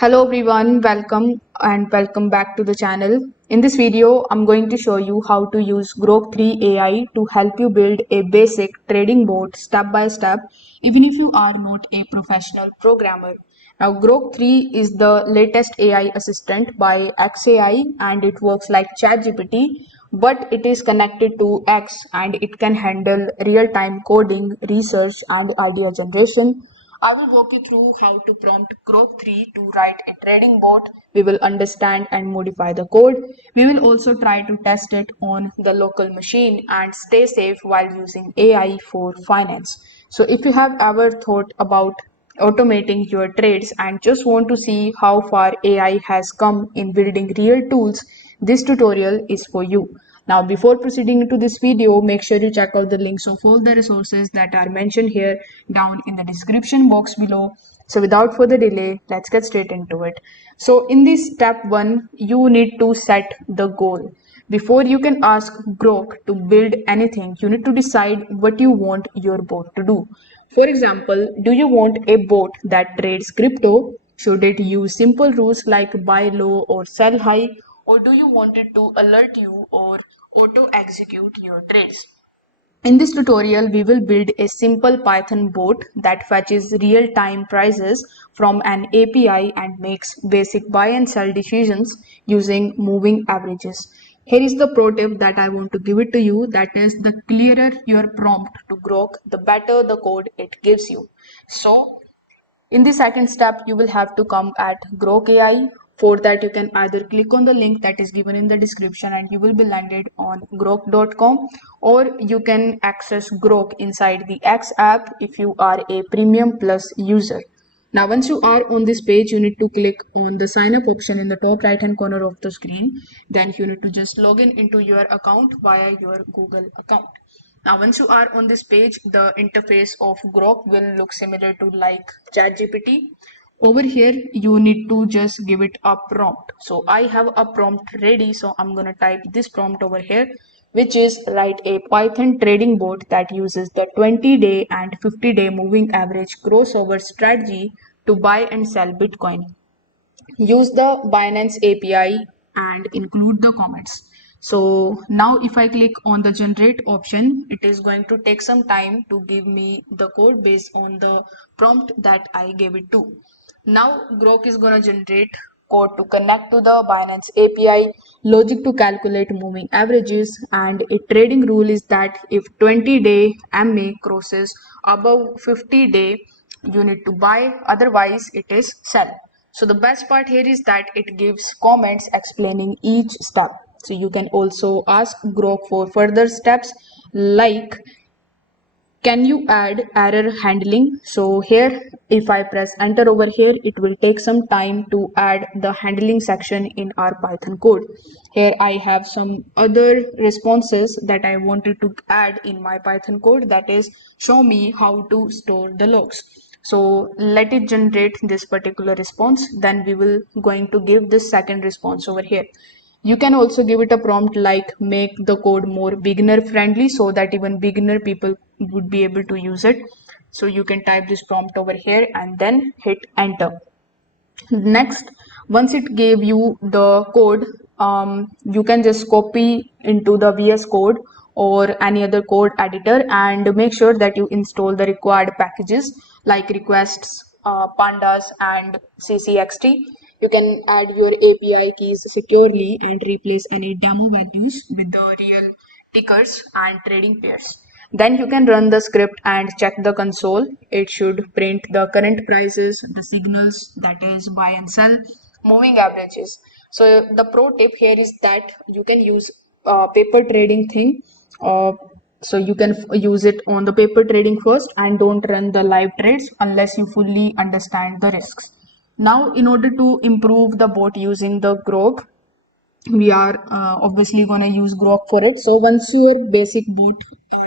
Hello everyone, welcome back to the channel. In this video, I'm going to show you how to use Grok 3 AI to help you build a basic trading board step by step, even if you are not a professional programmer. Now, Grok 3 is the latest AI assistant by XAI and it works like ChatGPT, but it is connected to X and it can handle real-time coding, research, and idea generation. I will walk you through how to prompt Grok 3 to write a trading bot. We will understand and modify the code. We will also try to test it on the local machine and stay safe while using AI for finance. So if you have ever thought about automating your trades and just want to see how far AI has come in building real tools, this tutorial is for you. Now, before proceeding into this video, make sure you check out the links of all the resources that are mentioned here down in the description box below. So without further delay, let's get straight into it. So in this step 1, you need to set the goal. Before you can ask Grok to build anything, you need to decide what you want your bot to do. For example, do you want a bot that trades crypto? Should it use simple rules like buy low or sell high? Or do you want it to alert you or auto execute your trades? In this tutorial, we will build a simple Python bot that fetches real-time prices from an API and makes basic buy and sell decisions using moving averages. Here is the pro tip that I want to give it to you. That is, the clearer your prompt to Grok, the better the code it gives you. So in the second step, you will have to come at Grok AI. For that, you can either click on the link that is given in the description and you will be landed on grok.com, or you can access Grok inside the X app if you are a premium plus user. Now, once you are on this page, you need to click on the sign up option in the top right hand corner of the screen. Then you need to just log in into your account via your Google account. Now, once you are on this page, the interface of Grok will look similar to like ChatGPT. Over here, you need to just give it a prompt. So I have a prompt ready. So I'm going to type this prompt over here, which is write a Python trading bot that uses the 20-day and 50-day moving average crossover strategy to buy and sell Bitcoin. Use the Binance API and include the comments. So now if I click on the generate option, it is going to take some time to give me the code based on the prompt that I gave it to. Now Grok is going to generate code to connect to the Binance API, logic to calculate moving averages, and a trading rule is that if 20-day MA crosses above 50-day, you need to buy, otherwise it is sell. So the best part here is that it gives comments explaining each step. So you can also ask Grok for further steps like, can you add error handling? So here, if I press enter over here, it will take some time to add the handling section in our Python code. Here I have some other responses that I wanted to add in my Python code, that is, show me how to store the logs. So let it generate this particular response, then we will going to give this second response over here. You can also give it a prompt like make the code more beginner friendly so that even beginner people would be able to use it. So you can type this prompt over here and then hit enter. Next, once it gave you the code, you can just copy into the VS Code or any other code editor and make sure that you install the required packages like requests, pandas, and ccxt. You can add your API keys securely and replace any demo values with the real tickers and trading pairs. Then you can run the script and check the console. It should print the current prices, the signals, that is buy and sell, moving averages. So the pro tip here is that you can use paper trading thing. Uh, so you can use it on the paper trading first and don't run the live trades unless you fully understand the risks. Now, in order to improve the bot using the Grok, we are obviously going to use Grok for it. So once your basic boot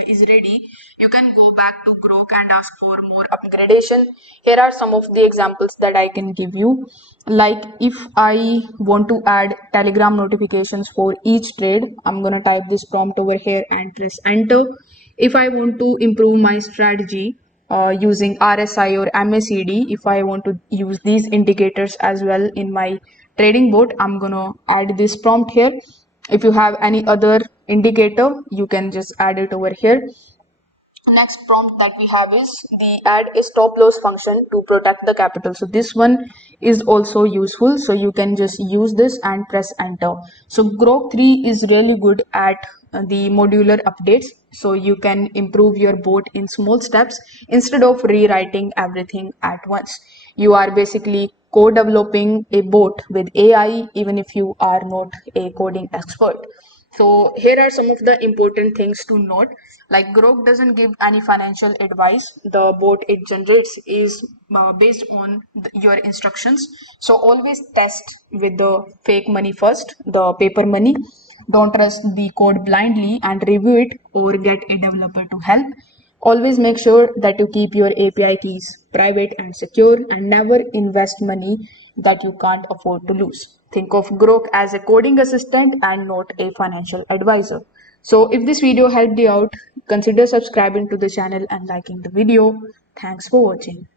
is ready, you can go back to Grok and ask for more upgradation. Here are some of the examples that I can give you. Like if I want to add Telegram notifications for each trade, I'm going to type this prompt over here and press enter. If I want to improve my strategy, using RSI or MACD. If I want to use these indicators as well in my trading board, I'm gonna add this prompt here. If you have any other indicator, you can just add it over here. Next prompt that we have is the add a stop loss function to protect the capital. So this one is also useful, so you can just use this and press enter. So Grok 3 is really good at the modular updates, so you can improve your bot in small steps instead of rewriting everything at once. You are basically co-developing a bot with AI even if you are not a coding expert. So here are some of the important things to note. Like Grok doesn't give any financial advice. The bot it generates is based on your instructions. So always test with the fake money first, the paper money. Don't trust the code blindly and review it or get a developer to help. Always make sure that you keep your API keys private and secure and never invest money that you can't afford to lose. Think of Grok as a coding assistant and not a financial advisor. So if this video helped you out, consider subscribing to the channel and liking the video. Thanks for watching.